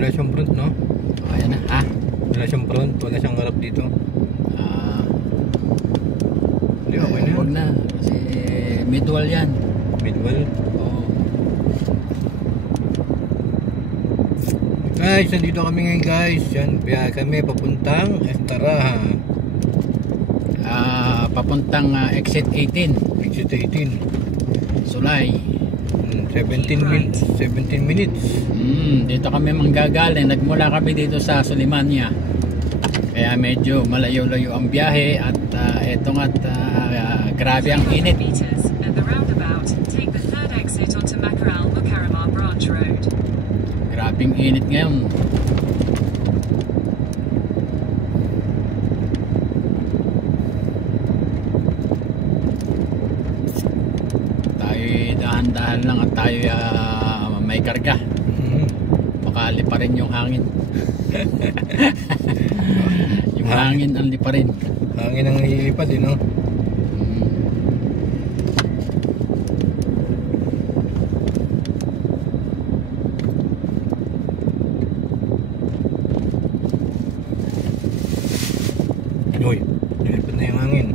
Wala siyang front, no? Ayan na, ha? Wala siyang front, wala siyang harap dito. Hindi, okay na. Huwag na, kasi midwall yan. Midwall. Oo. Guys, nandito kami ngayon guys. Yan, biyahe kami papuntang Estaraha. Papuntang exit 18. Exit 18. Sulay. 17 minutes. Dito kami manggagaling. Nagmula kami dito sa Sulimania. Kaya medyo malayo-layo ang biyahe. At eto nga't grabe ang init. At the roundabout, take the third exit onto Macaral-Macarama Branch Road. Grabing init ngayon. Tayo dahan-dahan lang at tayo may karga. Makali pa rin yung hangin. Yung hangin ang lipa rin. Hangin ang nililipad, no? Uy, nilipad na yung hangin.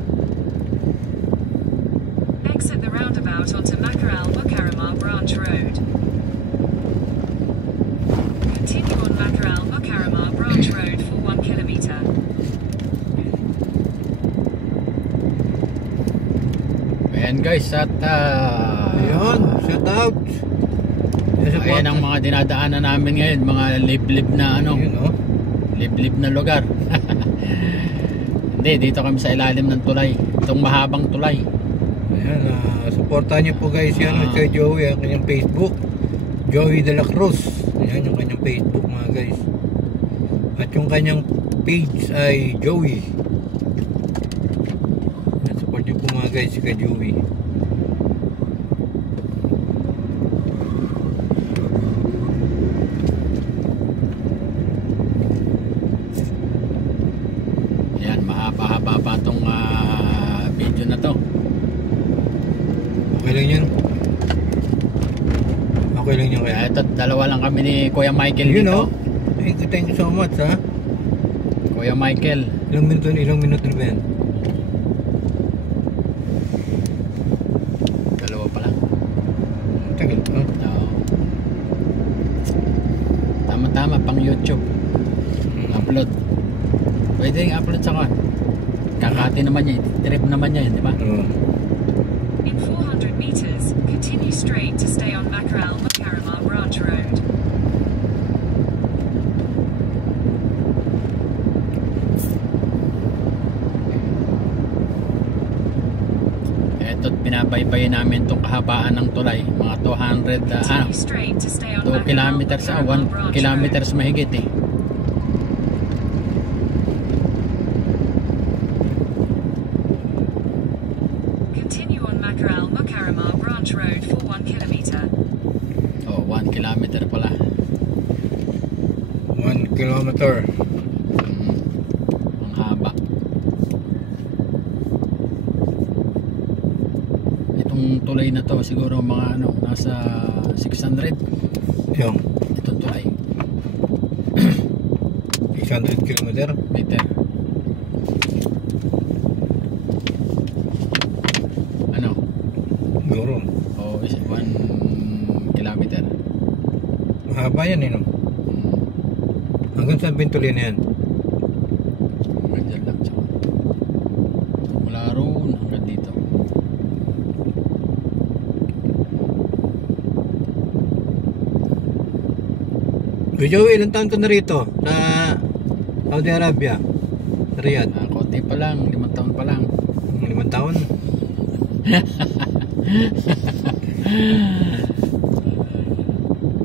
Exit the roundabout onto Macaral-Macarama Branch Road. Continue on Macaral-Macarama Branch Road for 1 kilometer. Ayan guys, at Ayun, shout out. ayan ang mga dinadaanan namin ngayon, mga liblib na ano, Ayun, no? liblib na lugar. Hindi, dito kami sa ilalim ng tulay, itong mahabang tulay. Ayan, supportahan niyo po guys yan kay Joey, ang kanyang Facebook, Joey de la Cruz. Ayan yung kanyang Facebook mga guys. At yung kanyang page ay Joey. Ayan, support niyo po mga guys kay Joey. Ayan, mahaba-haba pa itong video na to. Okay lang yan. Okay lang yan kaya. Ito, dalawa lang kami ni Kuya Michael You dito. know, thank you so much ha. Kuya Michael. Ilang minuto na ba yan? Dalawa pa lang. Tagal pa. Oo. Tama-tama, pang YouTube. Upload. Pwede yung upload sa kan. Kakati naman niya, trip naman niya yun, di ba? In 400 meters, continue straight to stay on Macaral-Macarama Branch Road. Eto't binabaybay namin itong kahabaan ng tulay. Mga 200, Continue straight to stay on 2 kilometers, 1 kilometers mahigit eh. Continue on Macaral-Macarama Branch Road for 1 kilometer. Oh, 1 kilometer pala. 1 kilometer. Ang haba. Itong tulay na to siguro mga ano, nasa 600. Yung Itong tulay. 600 kilometer. Meter. Ano? Siguro. Oh, 1 kilometer. Mahaba yan no? Hanggang saan pintuloy na yan? Ganyan lang siya. Mula roon hanggang dito. Kuya Joey, ilang taon ka na rito sa Saudi Arabia? Sa Riyadh? Konti pa lang, 5 taon pa lang. 5 taon?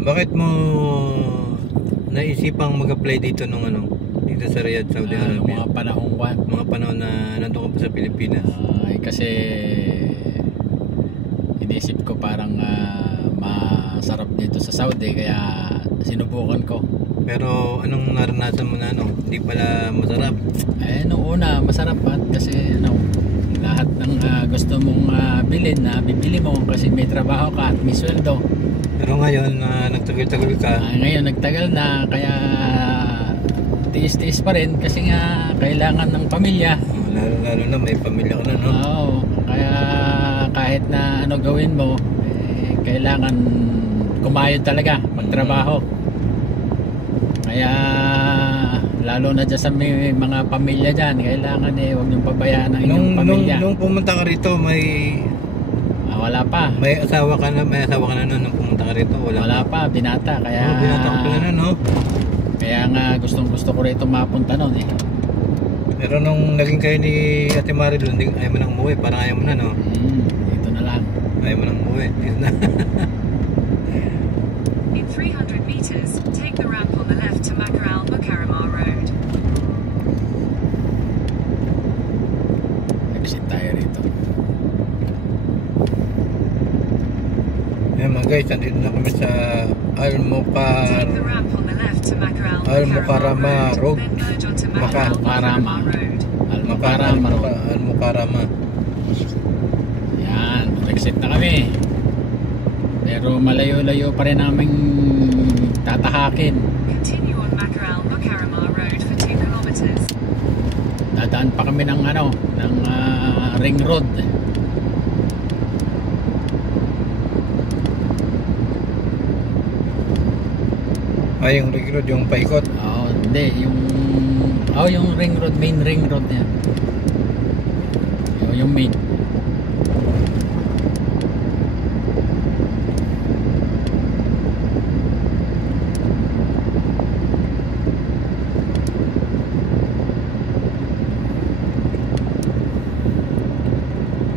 Bakit mo naisipang mag-apply dito nung ano? Dito sa Riyadh, Saudi Arabia? Mga panahong kwan. Mga panahon na nandun ka pa sa Pilipinas. Kasi inisip ko parang masarap dito sa Saudi kaya sinubukan ko. Pero anong naranasan mo na ano? Hindi pala masarap? Nung una masarap at kasi lahat ng gusto mong bilhin na bibili mo kasi may trabaho ka at may sweldo. Pero ngayon, nagtagal-tagal ka. Ngayon nagtagal na, kaya tiis-tiis pa rin kasi nga kailangan ng pamilya. Lalo na may pamilya ka na, no? Oo, kaya kahit na ano gawin mo, kailangan kumayod talaga, magtrabaho. Kaya lalo na dyan sa may mga pamilya dyan, kailangan huwag niyong pabayaan ang inyong pamilya. Nung pumunta ka rito, wala pa. May asawa ka na noon nung pumunta ka rito? Wala pa, binata. Kaya binata ka pala na, no? Kaya nga gusto ko rito mapunta noon eh. Pero nung naging kayo ni Ate Marilyn, ayaw mo nang umuwi, parang ayaw mo na, no? Dito na lang. Ayaw mo nang umuwi, dito na. In 300 meters, take the ramp on the left to Macaraal Mukarramah Road. Exit tayo rito. Ayan mga guys, nandito na kami sa Take the ramp on the left to Macaraal Al-Mukarramah Road. Then merge onto Macaraal Mukarramah Road. Al-Mukarramah Road. Al-Mukarramah. Yan, exit na kami. Pero malayo-layo pa rin naming tatahakin. Continue on Macaraal Mukarramah Road for 2 kilometers. Dadaan pa kami ng ring road. Yung ring road, yung paikot. Hindi, yung ring road, main ring road niya. Yung main.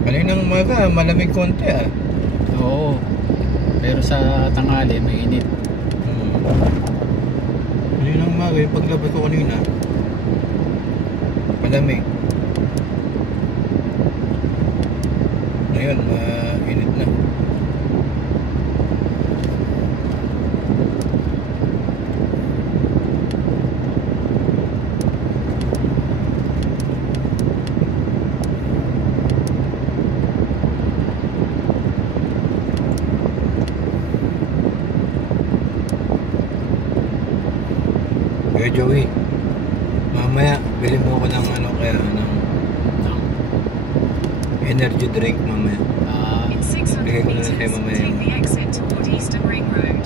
Kaninang umaga, malamig konti ah. Oo. Pero sa tanghali, mainit. Kaninang umaga, yung paglabas ko kanina, malamig. Ngayon, init na. Joey, mamaya bili mo ko ng energy drink mamaya. In 600 Bigay ko na meters, sa'yo mamaya take the exit toward Eastern Ring Road.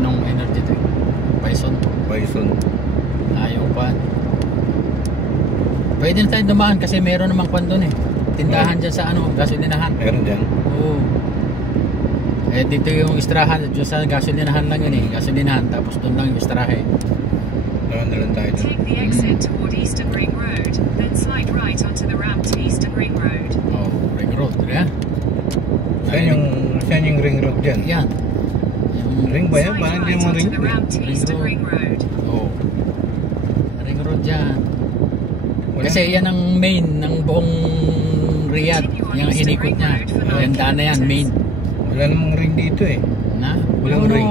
Anong energy drink? Bison? Bison. Yung kwan. Pwede na tayo dumaan kasi meron namang kwan doon eh. Tindahan dyan sa gasolinahan. Meron dyan? Oo. Dito yung istrahan, dyan sa gasolinahan lang yun eh. Gasolinahan, tapos doon lang yung istrahe. Naman na lang tayo dyan. Take the exit toward Eastern Ring Road, then slide right onto the ramp to Eastern Ring Road. Ring road, diba? Saan yung ring road dyan? Yan. Ring ba yan? Parang hindi mo ring the ramp to Eastern Ring Road. Ring road dyan. Kasi yan ang main ng buong Riyadh. Yung inikot niya. Yung daan na yan, main. Wala namang ring dito eh. Walang Ano? ring.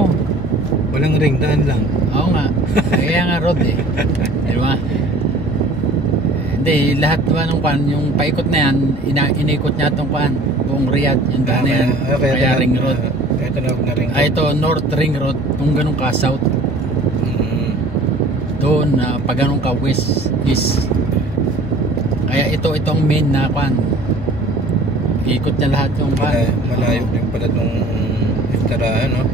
Walang ring, daan lang. Oo nga. Kaya nga road eh. Diba? Hindi, lahat naman ng kwan, yung paikot na yan, inikot niya itong kwan. Buong Riyadh, yung daan na yan. Kaya ring road. Kaya tinawag na ring road. Ito, North Ring Road. Kung ganun ka, South. Doon, pag ganun ka, West, East. Kaya itong main na kwan. Ikot niya lahat yung kwan. Malayo din pala itong istarahan, no?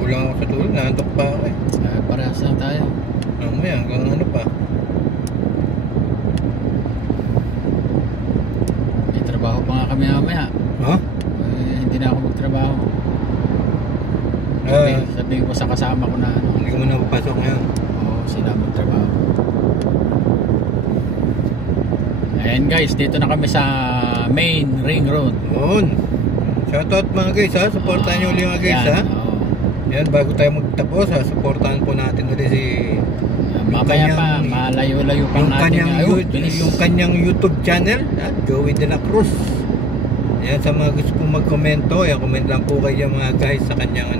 Kulang ako sa tulog, naantok pa ako eh. Parehas lang tayo. Mamaya, hanggang ano pa. May trabaho pa nga kami mamaya. Ha? Hindi na ako magtrabaho. Sabihin ko sa kasama ko na Hindi ko muna papasok ngayon. Oo, sila magtrabaho. Ayan guys, dito na kami sa main ring road. Yun. Shoutout mga guys ha. Supportahan nyo ulit mga guys ha. Yan, bago tayo magtapos ha, supportahan po natin ulit si mamaya pa, malayo-layo pa natin. Yung kanyang YouTube channel, Joey De La Cruz. Yan, sa mga gusto pong mag-commento, yan, comment lang po kayo mga guys sa kanyang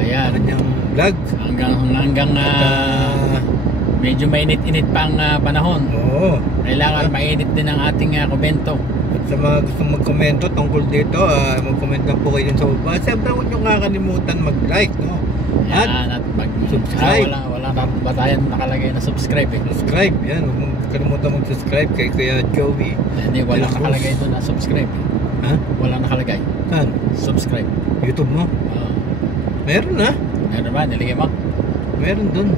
sa Ayan. kanyang vlog. Hanggang medyo mainit-init pa ang panahon. Oo. Kailangan mainit din ang ating komento. At sa mga gustong magkomento tungkol dito, mag-comment lang po kayo din sa baba. Siyempre, huwag nyo kakalimutan mag-like, no? At Yan, at subscribe. Wala ba tayong nakalagay na subscribe eh. subscribe. Yan, huwag mong kalimutan mag-subscribe kay Kuya Joey. Hindi, wala Cruz. nakalagay doon na subscribe eh. Ha? Wala nakalagay. Saan? Subscribe. YouTube mo? Meron na. Meron ba? Niligay mo? Meron dun.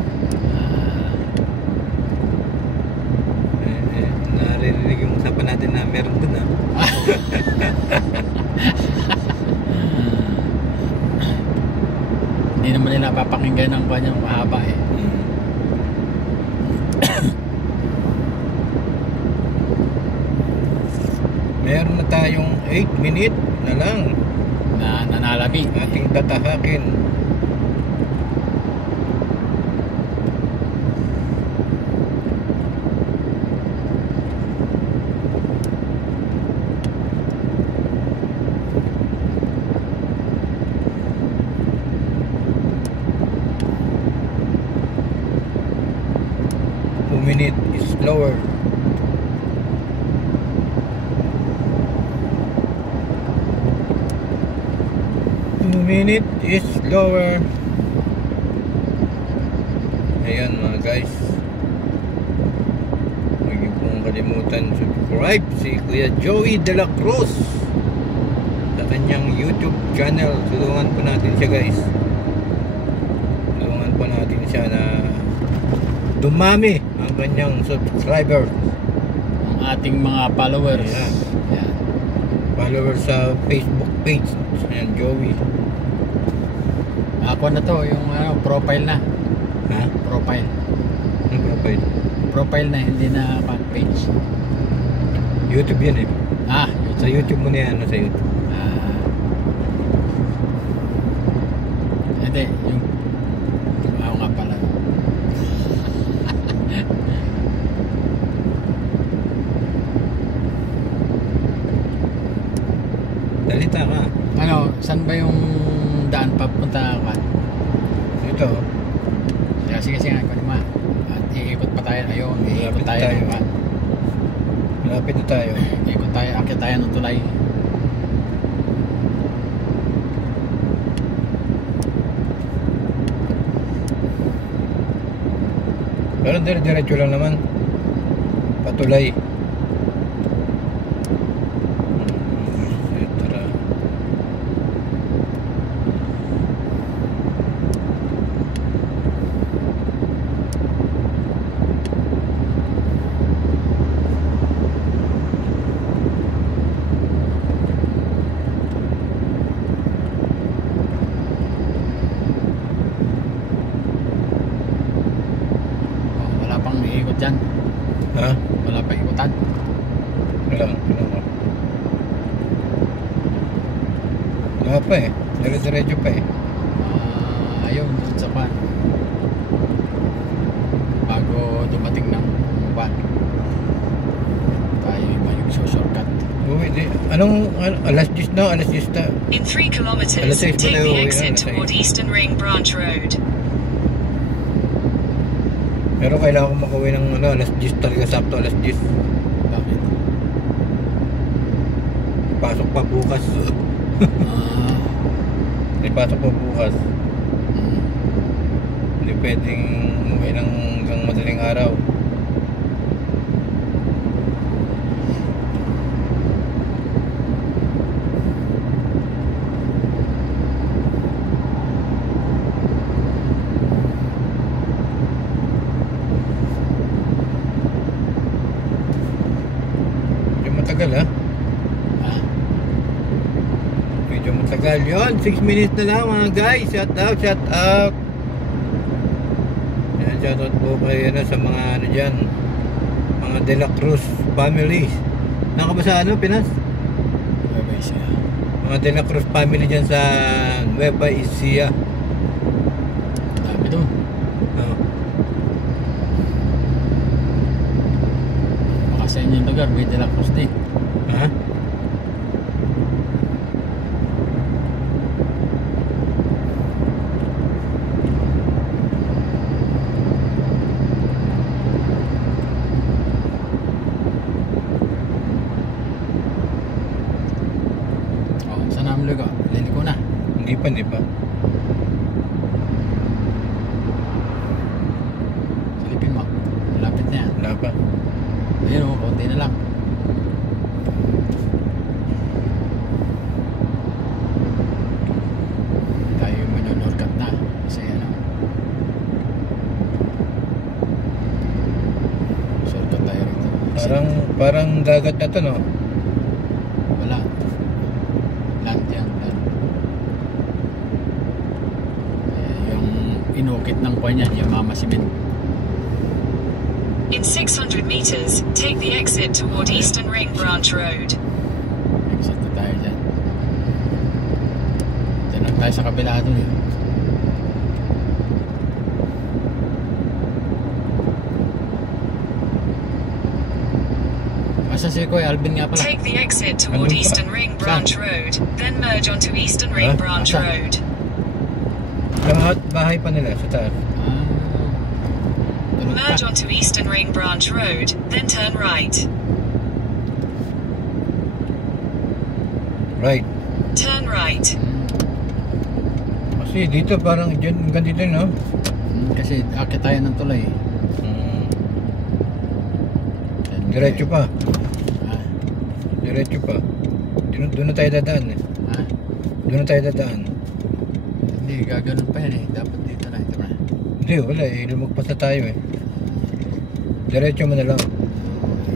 Naririnig yung usapan natin na meron dun, ha? Hindi naman nila papakinggan ng kanyang mahaba eh. Meron na tayong 8 minute na lang Na nanalabi. ating tatahakin. Minute is slower. Minute is slower. Ayan mga guys, huwag niyo pong kalimutan subscribe si Kuya Joey De La Cruz sa kanyang YouTube channel. Tulungan po natin siya guys. Tulungan po natin siya na dumami ang kanyang subscriber. Ang ating mga followers. Ayan. Yan. Followers sa Facebook page. Ayan, Joey. Ako na to, yung profile na. Ha? Profile. Ang profile? Profile na, hindi na fan page. YouTube yan eh. YouTube. Sa YouTube mo na yan, sa YouTube. Hindi, yung ako nga pala. Dalita ka. Saan ba yung daan papunta ka? Ito. Sige nga, naman. At iikot pa tayo. Ayun, iikot tayo. Malapit na tayo. Iikot tayo, akit tayo ng tulay. Pero dire-diretso lang naman. Patulay. Tara. Wala pang iikot dyan. Ha? Wala pa ikutan. Wala pa. Wala pa eh. Dire-diretso pa eh. Ayun, dun sa pan. Bago dumating ng van. Tayo mag-shortcut. Uwi, alas 10 na, alas 10 na. In 3 kilometers, Alas 6 take pala the uwi, exit alas 6. toward Eastern Ring Branch Road. Pero kailangan ko makauwi ng alas 10 talaga, sakto alas 10. Bakit? Pasok pa bukas. May pasok pa bukas. Hindi pwedeng umuwi ng hanggang madaling araw. Matagal ha? Medyo matagal yun. 6 minutes na lang mga guys. Shout out. Yan, shout out po kayo sa mga dyan, mga De La Cruz family. Naka ba sa Pinas? Nueva Ecija. Mga De La Cruz family dyan sa Nueva Ecija. Dami doon. Baka sa inyong lugar, may De La Cruz din. Ha? hindi pa. Silipin mo. Malapit na yan. Wala pa. Ayun o, konti na lang. Tayo manyonorkat na. Kasi ano, shortcut tayo rito. Parang dagat na to, no? Wala. Land yan. Land. Yung inukit ng kuha niyan, yung Mama Cement. In 600 meters, take the exit toward Eastern Ring Branch Road. Exit na tayo dyan. Dyan lang tayo sa kabila dun eh. Asa si Kuya Alvin nga pala? Take the exit toward Ano pa? Eastern Ring Branch Road, then merge onto Eastern Ring Huh? Branch Asa? Road. Lahat bahay pa nila sa taas. Tulog pa. Merge onto Eastern Ring Branch Road, then turn right. Right. Turn right. Kasi dito parang dyan, hanggang dito, no? Kasi akit tayo ng tulay. Then, Diretso pa. Ha? Diretso pa. Doon na tayo dadaan eh. Ha? Doon na tayo dadaan. Hindi, gaganon pa yan eh. Dapat dito na. Ito na. Hindi, wala eh. Lumagpas na tayo eh. Diretso mo na lang.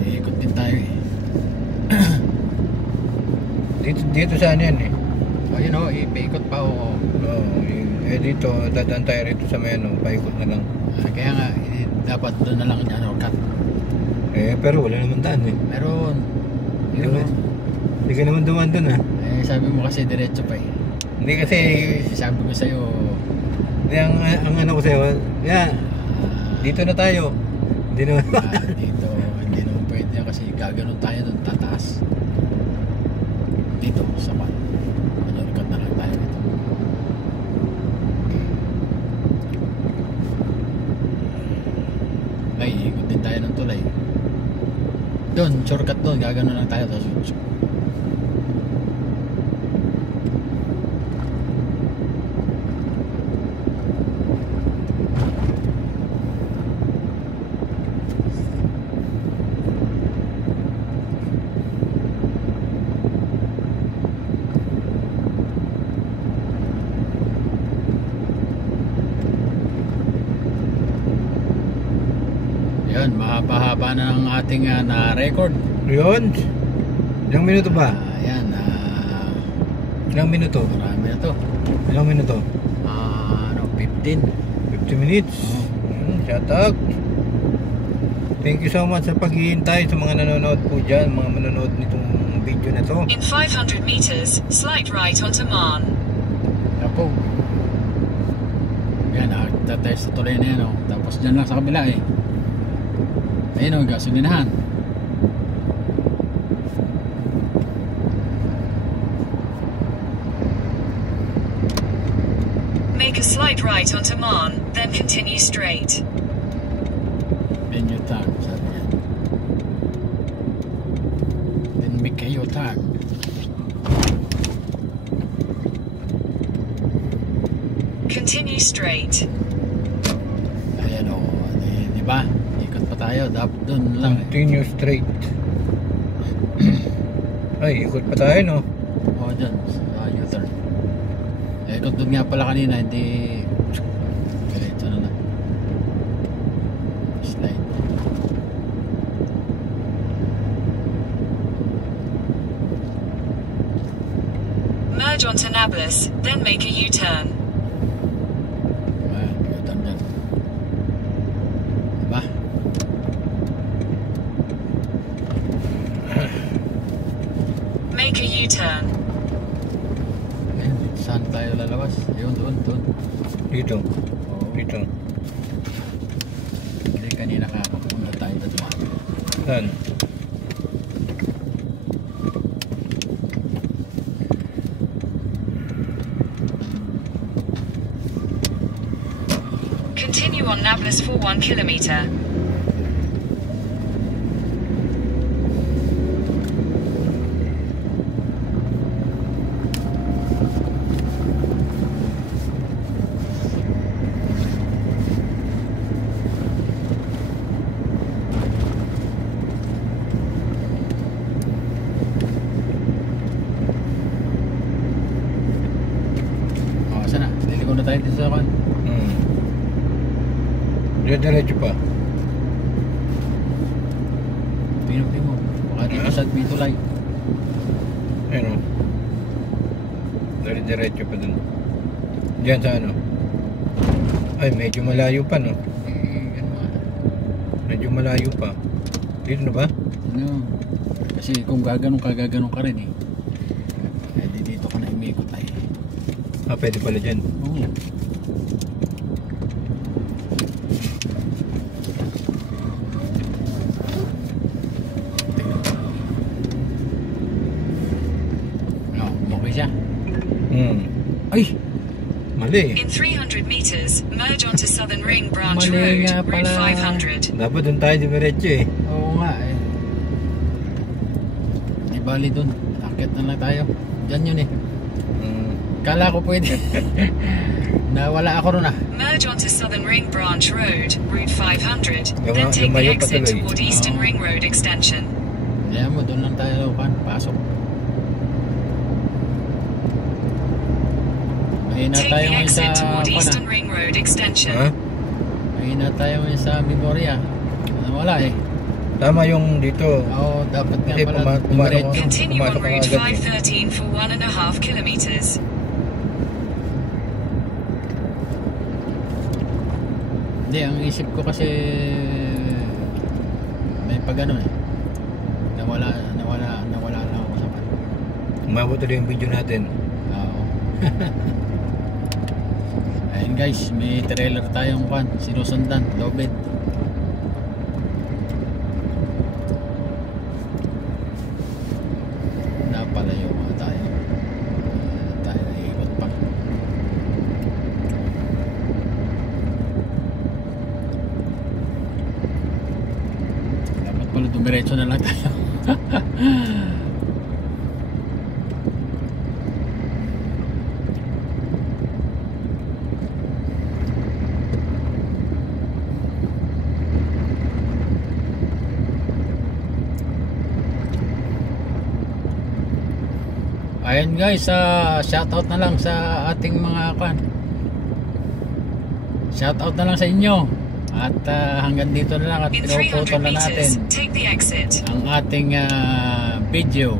Iikot din tayo eh. Dito saan yan eh. O yun o, ipaikot pa o. Dito, dadaan tayo rito sa meno. Paikot na lang. Kaya nga, dapat doon na lang yan o cut. Pero wala naman daan eh. Meron. Hindi ka naman dumaan dun ah. Sabi mo kasi diretso pa eh. Hindi kasi, Sabi ko sa'yo, hindi, ang ano ko sa'yo, dito na tayo. Hindi naman. dito, hindi naman pwede yan kasi gaganon tayo doon, tataas. Dito, sa pan. Manyorkat na lang tayo dito. Ay, ikot din tayo ng tulay. Doon, shortcut doon, gaganon lang tayo. Tapos, yun, mahaba-haba na ang ating na-record. Yun. Ilang minuto ba? Ayan, Ilang minuto? marami na to. Ilang minuto? 15. 50 minutes. Shout out. Thank you so much sa paghihintay sa mga nanonood po dyan, mga manonood nitong video na to. In 500 meters, slight right onto Marn. Ako. Yan, nakakita tayo sa tulay na yan. Oh. Tapos dyan lang sa kabila eh. Ayun o, gasolinahan. Make a slight right onto Marn, then continue straight. Then you turn, sabi niya. Then make a U-turn. Continue straight. Ayan o, diba? Ikot pa tayo, dapat dun lang eh. Continue straight. Ay, ikot pa tayo, no? O, dyan, sa U-turn. Ikot dun nga pala kanina, hindi... Diretso na na. Slide. Merge onto Nablus, then make a U-turn. Ayan, U-turn dyan. Diba? Make a U-turn. Ayun, saan tayo lalabas? Ayun, doon. Dito. Oo. Dito. Hindi, kanina ka pupunta tayo doon. Saan? Continue on Nablus for 1 kilometer. tayo dito sa kan. Diretso pa. Pinupi mo. Baka dito sa Bitulay. Ayun o. Diretso pa dun. Diyan sa ano? Ay, medyo malayo pa no? Medyo malayo pa. Dito na ba? Ano? Kasi kung gaganon ka rin eh. Pwede dito ka na imikot ay. Pwede pala dyan. Oo. Okay siya. Ay! Mali. In 300 meters, merge onto Southern Ring Branch Mali Road, nga Route pala. 500. Dapat dun tayo diretso eh. Oo nga eh. Di bali dun. Akit na lang tayo. Diyan yun eh. Kala ko pwede. Nawala ako ron ah. Merge onto Southern Ring Branch Road, Route 500. Yung- Then take the lumayo pa exit tuloy. toward Eastern Ring Road Extension. Kaya mo doon lang tayo kan. Pasok. Mahina Take tayo the ngayon sa exit toward kan Eastern Ring Road Extension. Ha? Mahina tayo ngayon sa memorya. Nawala eh. Tama yung dito. Oo, dapat nga Kasi pala pumasok dumiretso. ako. Continue on Pumasok ka Route agad eh. 513 for 1.5 kilometers. Hindi, ang isip ko kasi may pag-ano eh. Nawala lang ako sa kan. Umabot tuloy yung video natin. Oo. Ayun guys, may trailer tayong kan, sinusundan, lobet. Napalayo mga tayo. Tayo ikot pa. Dapat pala dumiretso na lang tayo. Ayan guys, shoutout na lang sa ating mga kan. Shoutout na lang sa inyo. At hanggang dito na lang at In pinuputol 300 na natin meters, take the exit. ang ating video.